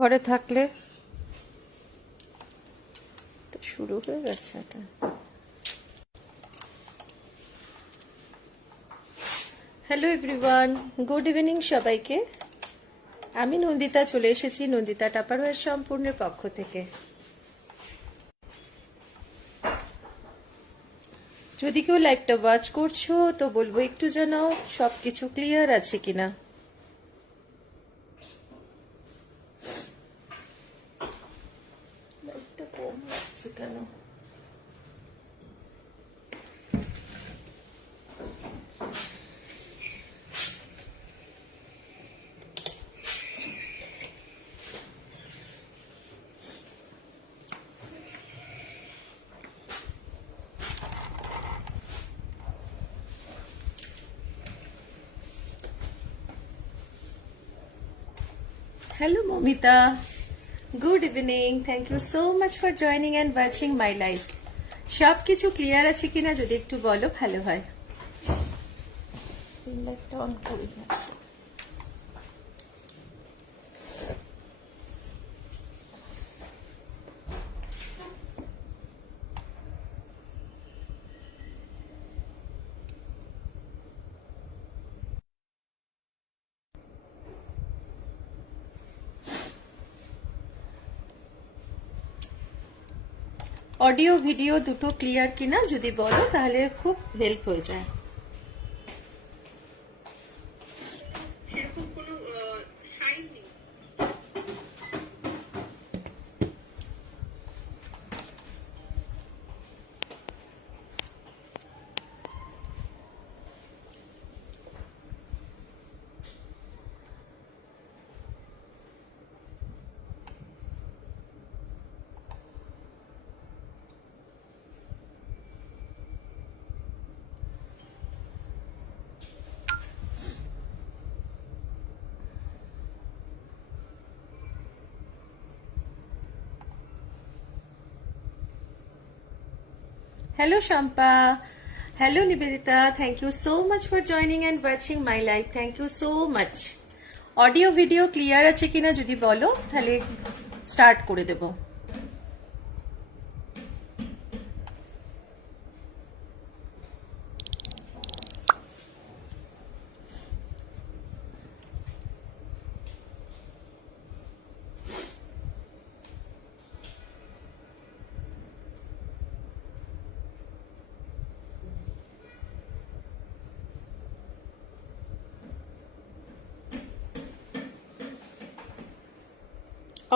ঘরে থাকলে শুরু হয়ে গেছে এটা। হ্যালো এভরিওয়ান, গুড ইভিনিং সবাইকে। আমি নন্দিতা চলে এসেছি নন্দিতা টাপারওয়্যার সম্পূর্ণের পক্ষ থেকে। যদি কেউ লাইভটা ওয়াচ করছো তো বলবো একটু জানাও সবকিছু ক্লিয়ার আছে কিনা। লাইভটা কম লাগছে কেন? Hello Momita, good evening. Thank you so much for joining and watching my live. সব কিছু ক্লিয়ার আছে কিনা যদি একটু বলো ভালো হয়। লাইটটা অন করি না। অডিও ভিডিও দুটো ক্লিয়ার কিনা যদি বলো তাহলে খুব হেল্প হয়ে যায়। Hello Shampa, hello Nivedita, thank you so much for joining and watching my live. Thank you so much. Audio video clear আছে কিনা যদি বলো তাহলে স্টার্ট করে দেব।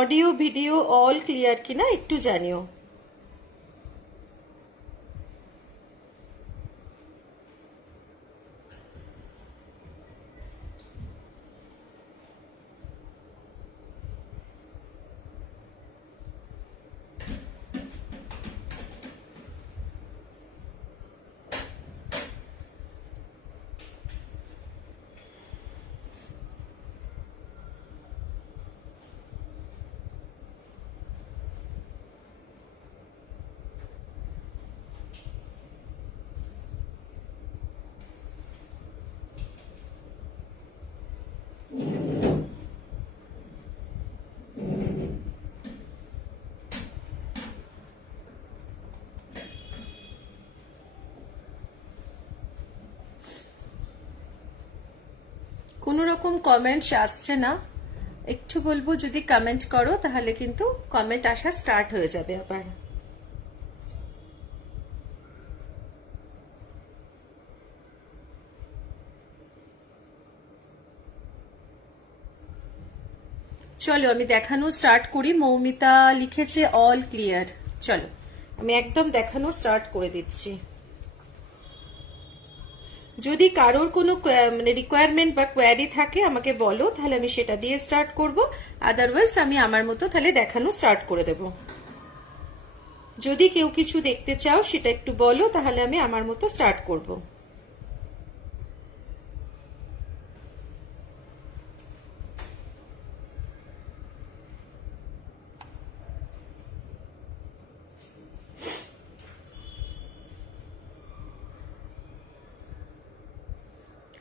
অডিও ভিডিও অল ক্লিয়ার কিনা একটু জানিও। কোনো রকম কমেন্টস আসছে না, একটু বলবো যদি কমেন্ট করো তাহলে কিন্তু কমেন্ট আসা স্টার্ট হয়ে যাবে আবার। চলো আমি দেখানো স্টার্ট করি। মৌমিতা লিখেছে অল ক্লিয়ার। চলো আমি একদম দেখানো স্টার্ট করে দিচ্ছি। যদি কারোর কোনো মানে রিকোয়ারমেন্ট বা কোয়ারি থাকে আমাকে বলো, তাহলে আমি সেটা দিয়ে স্টার্ট করব। আদারওয়াইজ আমি আমার মতো তাহলে দেখানো স্টার্ট করে দেব। যদি কেউ কিছু দেখতে চাও সেটা একটু বলো, তাহলে আমি আমার মতো স্টার্ট করব।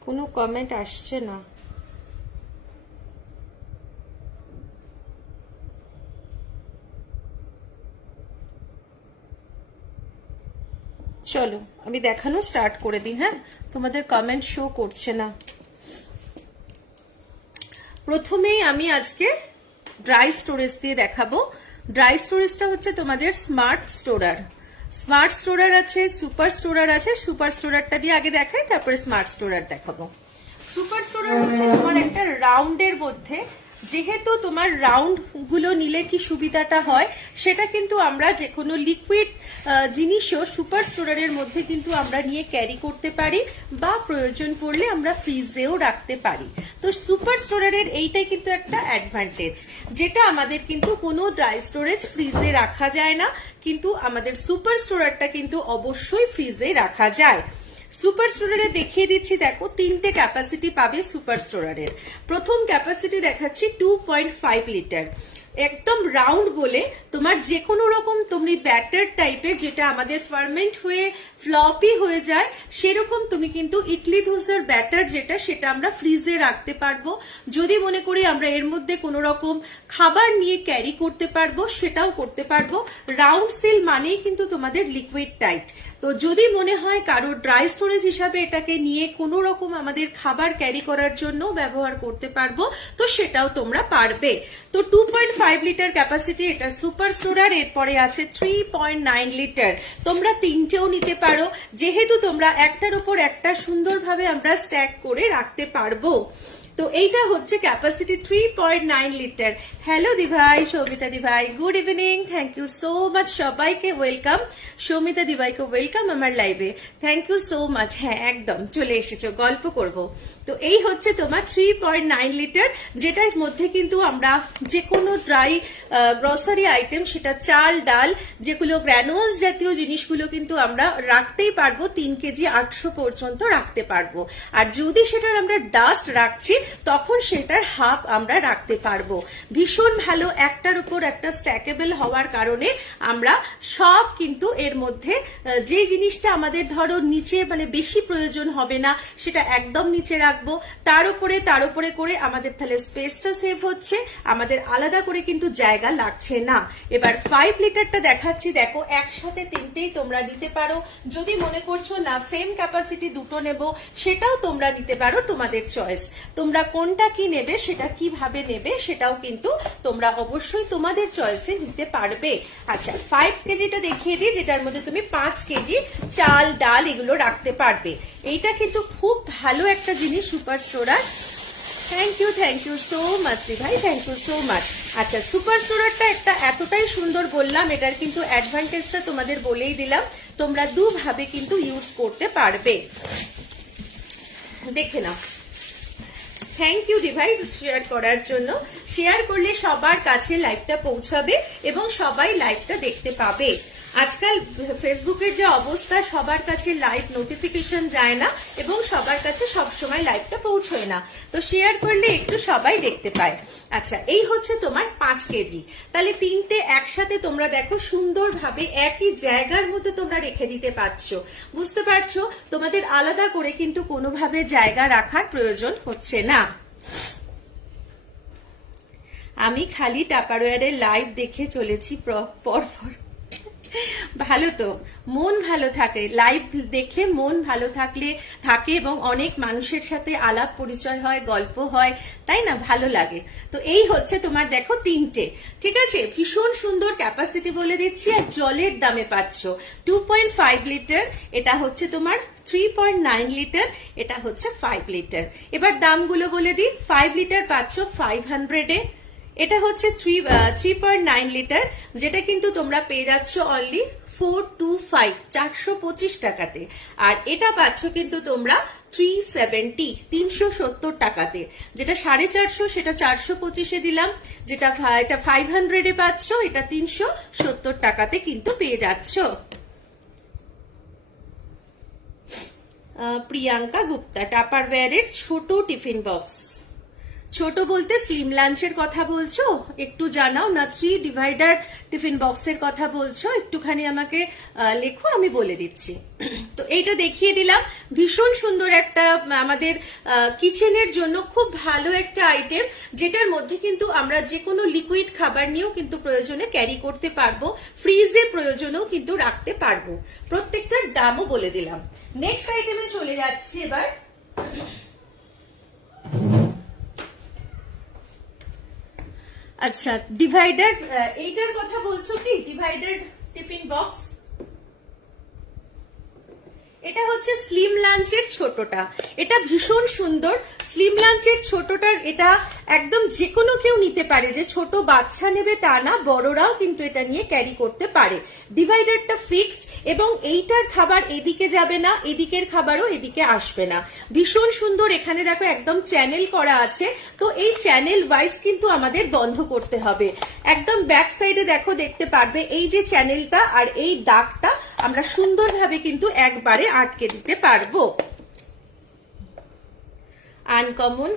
কোনো কমেন্ট আসছে না। চলো আমি দেখানো স্টার্ট করে দিই। হ্যাঁ, তোমাদের কমেন্ট শো করছে না। প্রথমেই আমি আজকে ড্রাই স্টোরেজ দিয়ে দেখাবো। ড্রাই স্টোরেজটা হচ্ছে তোমাদের স্মার্ট স্টোরার। স্মার্ট স্টোরার আছে, সুপার স্টোরার আছে। সুপার স্টোরারটা দিয়ে আগে দেখাই, তারপরে স্মার্ট স্টোরার দেখাবো। সুপার স্টোরার হচ্ছে তোমার একটা রাউন্ডের মধ্যে, যেহেতু তোমার রাউন্ড গুলো নিলে কি সুবিধাটা হয়, সেটা কিন্তু আমরা যে কোনো লিকুইড জিনিসও সুপার স্টোরারের মধ্যে কিন্তু আমরা নিয়ে ক্যারি করতে পারি, বা প্রয়োজন পড়লে আমরা ফ্রিজেও রাখতে পারি। তো সুপার স্টোরারের এইটাই কিন্তু একটা অ্যাডভান্টেজ, যেটা আমাদের কিন্তু কোনো ড্রাই স্টোরেজ ফ্রিজে রাখা যায় না, কিন্তু আমাদের সুপার স্টোরারটা কিন্তু অবশ্যই ফ্রিজে রাখা যায়। সুপার স্টোরারে দেখিয়ে দিচ্ছি, দেখো 3টে ক্যাপাসিটি পাবে সুপার স্টোরারের। প্রথম ক্যাপাসিটি দেখাচ্ছি 2.5 লিটার, একদম রাউন্ড বলে তোমার যে কোনো রকম তুমি ব্যাটার টাইপের, যেটা আমাদের ফার্মেন্ট হয়ে ফ্লপি হয়ে যায়, সেরকম তুমি কিন্তু ইডলি ধোসার ব্যাটার যেটা, সেটা আমরা ফ্রিজে রাখতে পারবো। যদি মনে করি আমরা এর মধ্যে কোনো রকম খাবার নিয়ে ক্যারি করতে পারবো, সেটাও করতে পারবো। রাউন্ড সিল মানেই কিন্তু তোমাদের লিকুইড টাইট। তো যদি মনে হয় কারো ড্রাই স্টোরেজ হিসাবে এটাকে নিয়ে কোনো রকম আমাদের খাবার ক্যারি করার জন্য ব্যবহার করতে পারবো, তো সেটাও তোমরা পারবে। তো 2.5 লিটার ক্যাপাসিটি এটা সুপার স্টোরার। এরপরে আছে 3.9 লিটার, তোমরা 3টেও নিতে পারো, যেহেতু তোমরা একটার উপর একটা সুন্দরভাবে আমরা স্ট্যাক করে রাখতে পারবো। তো এইটা হচ্ছে ক্যাপাসিটি 3.9 লিটার। হ্যালো দিভাই, সৌমিতা দিভাই, good evening, thank you so much, সবাইকে ওয়েলকাম। সৌমিতা দিভাইকে ওয়েলকাম আমার লাইভে, থ্যাংক ইউ সো মাচ। হ্যাঁ একদম চলে এসেছো, গল্প করব। তো এই হচ্ছে তোমার 3.9 লিটার, যেটার মধ্যে কিন্তু আমরা যে কোনো ড্রাই গ্রসারি আইটেম, সেটা চাল ডাল যেগুলো গ্র্যানুয়ালস জাতীয় জিনিসগুলো কিন্তু আমরা রাখতেই পারবো। 3 কেজি 800 পর্যন্ত রাখতে পারবো। আর যদি সেটার আমরা ডাস্ট রাখছি, তখন সেটার হাফ আমরা রাখতে পারবো। ভীষণ ভালো, একটার উপর একটা স্ট্যাকেবল হওয়ার কারণে আমরা সব কিন্তু এর মধ্যে যে জিনিসটা আমাদের ধরো নিচে মানে বেশি প্রয়োজন হবে না, সেটা একদম নিচে রাখবো। তার উপরে করে আমাদের তাহলে স্পেসটা সেভ হচ্ছে, আমাদের আলাদা করে কিন্তু জায়গা লাগছে না। এবার 5 লিটারটা দেখাচ্ছি, দেখো একসাথে 3টেই তোমরা নিতে পারো। যদি মনে করছো না সেম ক্যাপাসিটি দুটো নেব, সেটাও তোমরা নিতে পারো, তোমাদের চয়েস। তোমরা কোনটা কি নেবে, সেটা কিভাবে নেবে, সেটাও কিন্তু তোমরা অবশ্যই তোমাদের চয়েসে নিতে পারবে। আচ্ছা 5 কেজিটা দেখিয়ে দিই, যেটার মধ্যে তুমি 5 কেজি চাল ডাল এগুলো রাখতে পারবে। এইটা কিন্তু খুব ভালো একটা জিনিস super storer. Thank you so much ভাই, থ্যাংক ইউ সো মাচ। আচ্ছা সুপার স্টোরারটা একটা এতটাই সুন্দর বললাম, এটার কিন্তু অ্যাডভান্টেজটা তোমাদের বলেই দিলাম, তোমরা দুভাবে কিন্তু ইউজ করতে পারবে। দেখে নাও। থ্যাংক ইউ দিভাই শেয়ার করার জন্য। শেয়ার করলে সবার কাছে লাইভটা পৌঁছাবে এবং সবাই লাইভটা দেখতে পাবে। আজকাল ফেসবুকের যে অবস্থা, সবার কাছে লাইভ নোটিফিকেশন যায় না এবং সবার কাছে সবসময় লাইভটা পৌঁছয় না, তো শেয়ার করলে একটু সবাই দেখতে পায়। আচ্ছা এই হচ্ছে তোমার 5 কেজি, তাহলে 3টে একসাথে তোমরা দেখো সুন্দরভাবে একই জায়গার মধ্যে তোমরা রেখে দিতে পারছো। বুঝতে পারছো, তোমাদের আলাদা করে কিন্তু কোনোভাবে জায়গা রাখার প্রয়োজন হচ্ছে না। আমি খালি টাপারওয়্যারের লাইভ দেখে চলেছি পরপর। ভালো, তো মন ভালো থাকে, লাইভ দেখলে মন ভালো থাকে এবং অনেক মানুষের সাথে আলাপ পরিচয় হয়, গল্প হয়, তাই না, ভালো লাগে। তো এই হচ্ছে তোমার দেখো 3টে, ঠিক আছে। ভীষণ সুন্দর ক্যাপাসিটি বলে দিচ্ছি, আর জলের দামে পাচ্ছ। 2.5 লিটার, এটা হচ্ছে তোমার 3.9 লিটার, এটা হচ্ছে 5 লিটার। এবার দামগুলো বলে দিই। 5 লিটার পাচ্ছ 500-এ, এটা হচ্ছে 3.9 লিটার, যেটা কিন্তু তোমরা পেয়ে যাচ্ছ অনলি 425 টাকাতে। আর এটা পাচ্ছ কিন্তু তোমরা 370 টাকাতে, যেটা 450 সেটা 425-এ দিলাম, যেটা এটা 500-এ পাচ্ছ, এটা 370 টাকাতে কিন্তু পেয়ে যাচ্ছ। প্রিয়াঙ্কা গুপ্তা, টাপারওয়্যারের ছোট টিফিন বক্স, ছোট বলতে স্লিম লাঞ্চের কথা বলছো? একটু জানাও না। 3 ডিভাইডার টিফিন বক্সের কথা বলছো? একটুখানি আমাকে লেখো, আমি বলে দিচ্ছি। তো এইটা দেখিয়ে দিলাম, ভীষণ সুন্দর একটা আমাদের কিচেনের জন্য খুব ভালো একটা আইটেম, যেটার মধ্যে কিন্তু আমরা যে কোনো লিকুইড খাবার নিয়েও কিন্তু প্রয়োজনে ক্যারি করতে পারবো, ফ্রিজে প্রয়োজনেও কিন্তু রাখতে পারবো। প্রত্যেকটার দামও বলে দিলাম। নেক্সট আইটেমে চলে যাচ্ছি এবার। আচ্ছা, ডিভাইডার, এইটার কথা বলছো কি? ডিভাইডার টিফিন বক্স, এটা হচ্ছে স্লিম লাঞ্চের ছোটটা। এটা ভীষণ সুন্দর স্লিম লাঞ্চের ছোটটার। এটা একদম যে কোনো কেউ নিতে পারে, যে ছোট বাচ্চা নেবে তা না, বড়রাও কিন্তু এটা নিয়ে ক্যারি করতে পারে। ডিভাইডারটা ফিক্সড এবং এইটার খাবার এদিকে যাবে না, এদিকের খাবারও এদিকে আসবে না। ভীষণ সুন্দর। এখানে দেখো একদম চ্যানেল করা আছে, তো এই চ্যানেল ওয়াইজ কিন্তু আমাদের বন্ধ করতে হবে। একদম ব্যাক সাইডে দেখো, দেখতে পারবে এই যে চ্যানেলটা আর এই দাগটা আমরা সুন্দরভাবে কিন্তু একবারে আটকে দিতে পারবো। আনকমন,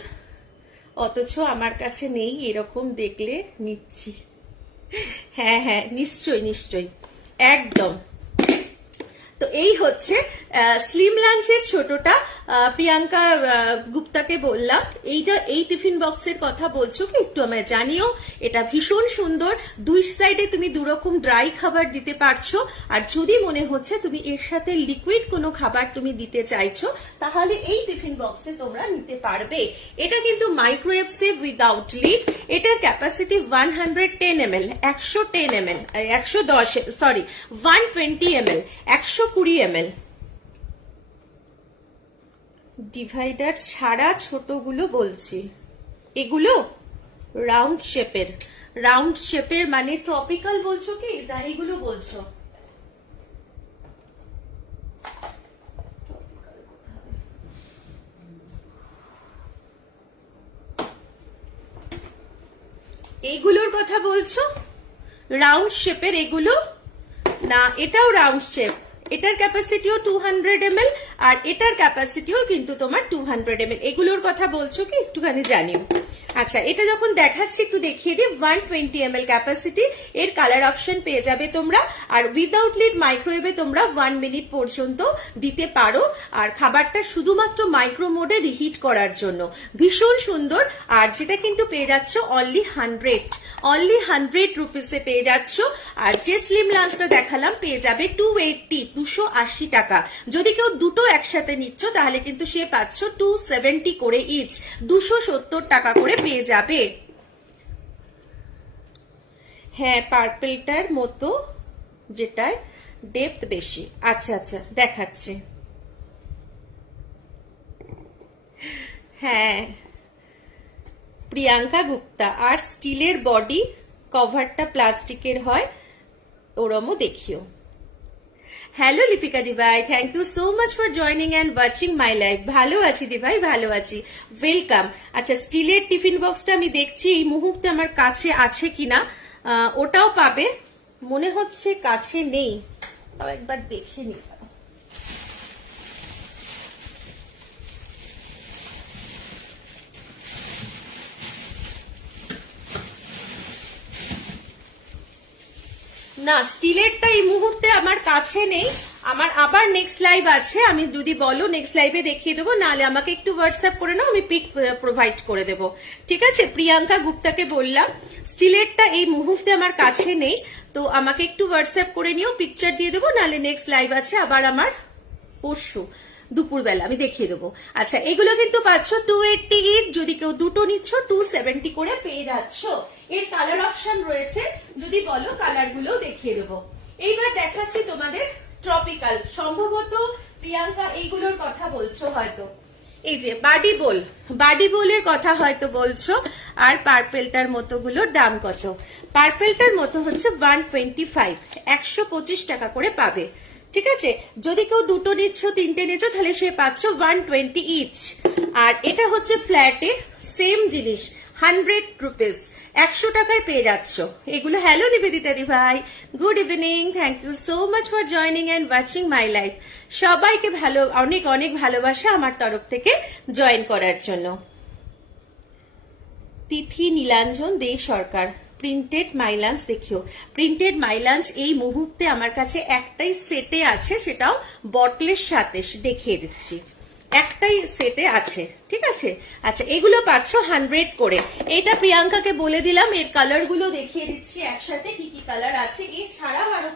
অথচ আমার কাছে নেই, এরকম দেখলে নিচ্ছি। হ্যাঁ হ্যাঁ, নিশ্চয়ই নিশ্চয়ই, একদম। তো এই হচ্ছে স্লিম লাঞ্চের ছোটটা। প্রিয়াঙ্কা গুপ্তাকে বললাম এইটা, এই টিফিন বক্সের কথা বলছো কি একটু আমায় জানিও। এটা ভীষণ সুন্দর, দুই সাইডে তুমি দুরকম ড্রাই খাবার দিতে পারছো, আর যদি মনে হচ্ছে তুমি এর সাথে লিকুইড কোনো খাবার তুমি দিতে চাইছো, তাহলে এই টিফিন বক্সে তোমরা নিতে পারবে। এটা কিন্তু মাইক্রোওয়েভ সেভ উইদাউট লিড। এটার capacity 110 ml, 110 ml, 110, sorry 120 ml, 120 ml। Divider ছাড়া ছোটগুলো বলছি, এগুলো রাউন্ড শেপের। রাউন্ড শেপের মানে ট্রপিক্যাল বলছো কি না এগুলো বলছো? এইগুলোর কথা বলছো? রাউন্ড শেপের এগুলো না, এটাও রাউন্ড শেপ। এটার ক্যাপাসিটিও 200 ml আর এটার ক্যাপাসিটিও কিন্তু তোমার 200 ml। এগুলোর কথা বলছো কি একটুখানি জানিও। আচ্ছা, এটা যখন দেখাচ্ছি একটু দেখিয়ে দিই। 120 ml ক্যাপাসিটি, এর কালার অপশন পেয়ে যাবে তোমরা। আর উইদাউট লিড মাইক্রোওয়েভে তোমরা 1 মিনিট পর্যন্ত দিতে পারো, আর খাবারটা শুধুমাত্র মাইক্রো মোডে রিহিট করার জন্য। ভীষণ সুন্দর। আর যেটা কিন্তু পেয়ে যাচ্ছ অনলি 100 রুপিসে পেয়ে যাচ্ছ। আর যে স্লিম লাঞ্চটা দেখালাম পেয়ে যাবে 280, 280 টাকা। যদি কেউ দুটো একসাথে নিচ্ছ তাহলে কিন্তু সে পাচ্ছ 270 করে ইচ, 270 টাকা করে পেয়ে যাবে। হ্যাঁ, পার্পলটার মতো, যেটায় ডেপথ বেশি। আচ্ছা আচ্ছা, দেখাচ্ছে। হ্যাঁ, প্রিয়াঙ্কা গুপ্তা। আর স্টিলের বডি, কভারটা প্লাস্টিকের হয়, ওরমও দেখিও। হ্যালো লিপিকা দিভাই, thank you so much for joining and watching my live. ভালো আছি দিভাই, ভালো আছি, ওয়েলকাম। আচ্ছা, স্টিলের টিফিন বক্সটা আমি দেখছি এই মুহূর্তে আমার কাছে আছে কিনা, ওটাও পাবে। মনে হচ্ছে কাছে নেই, একবার দেখে নি। না, স্টিলেরটা এই মুহূর্তে আমার কাছে নেই। আমার আবার নেক্সট লাইভ আছে, আমি যদি বলো নেক্সট লাইভে দেখিয়ে দেবো, নাহলে আমাকে একটু হোয়াটসঅ্যাপ করে নাও, আমি পিক প্রোভাইড করে দেবো। ঠিক আছে, প্রিয়াঙ্কা গুপ্তাকে বললাম স্টিলেরটা এই মুহূর্তে আমার কাছে নেই, তো আমাকে একটু হোয়াটসঅ্যাপ করে নিও, পিকচার দিয়ে দেবো, নাহলে নেক্সট লাইভ আছে আবার আমার পরশু দুপুরবেলা, আমি দেখিয়ে দেবো। আচ্ছা, এগুলো কিন্তু পাচ্ছ 280 ইচ, যদি কেউ দুটো নিচ্ছ 270 করে পেয়ে যাচ্ছ। এর কালার অপশন রয়েছে, যদি বলো কালার গুলো দেখিয়ে দেবো। এইবার দেখাচ্ছি তোমাদের ট্রপিক্যাল। সম্ভবত প্রিয়াঙ্কা এইগুলোর কথা বলছো হয়তো। এই যে বাডি বোলের কথা হয়তো বলছো। আর পার্পেলটার মতো গুলোর দাম কত? পার্পেলটার মতো হচ্ছে 125, 125 টাকা করে পাবে। ঠিক আছে, যদি কেউ দুটো নিচ্ছ, তিনটে নিচ্ছ, তাহলে সে পাচ্ছ 120 ইচ। আর এটা হচ্ছে ফ্ল্যাটে সেম জিনিস, 100 রুপিস, 100 টাকায় পেয়ে যাচ্ছ এগুলো। হ্যালো নিবেদিতা দি ভাই, good evening, thank you so much for joining and watching my live. সবাইকে অনেক অনেক ভালোবাসা আমার তরফ থেকে জয়েন করার জন্য। তিথি নীলাঞ্জন দে সরকার, প্রিন্টেড মাই লাঞ্চ দেখিও। প্রিন্টেড মাই লাঞ্চ এই মুহূর্তে আমার কাছে একটাই সেটে আছে, সেটাও বটলের সাথে দেখিয়ে দিচ্ছি, একটাই সেটে আছে, ঠিক আছে। আচ্ছা, এগুলো পাচ্ছ 100 করে। এটা প্রিয়াঙ্কাকে বলে দিলাম, এর কালার গুলো দেখিয়ে দিচ্ছি একসাথে কি কি কালার আছে, এছাড়াও আরো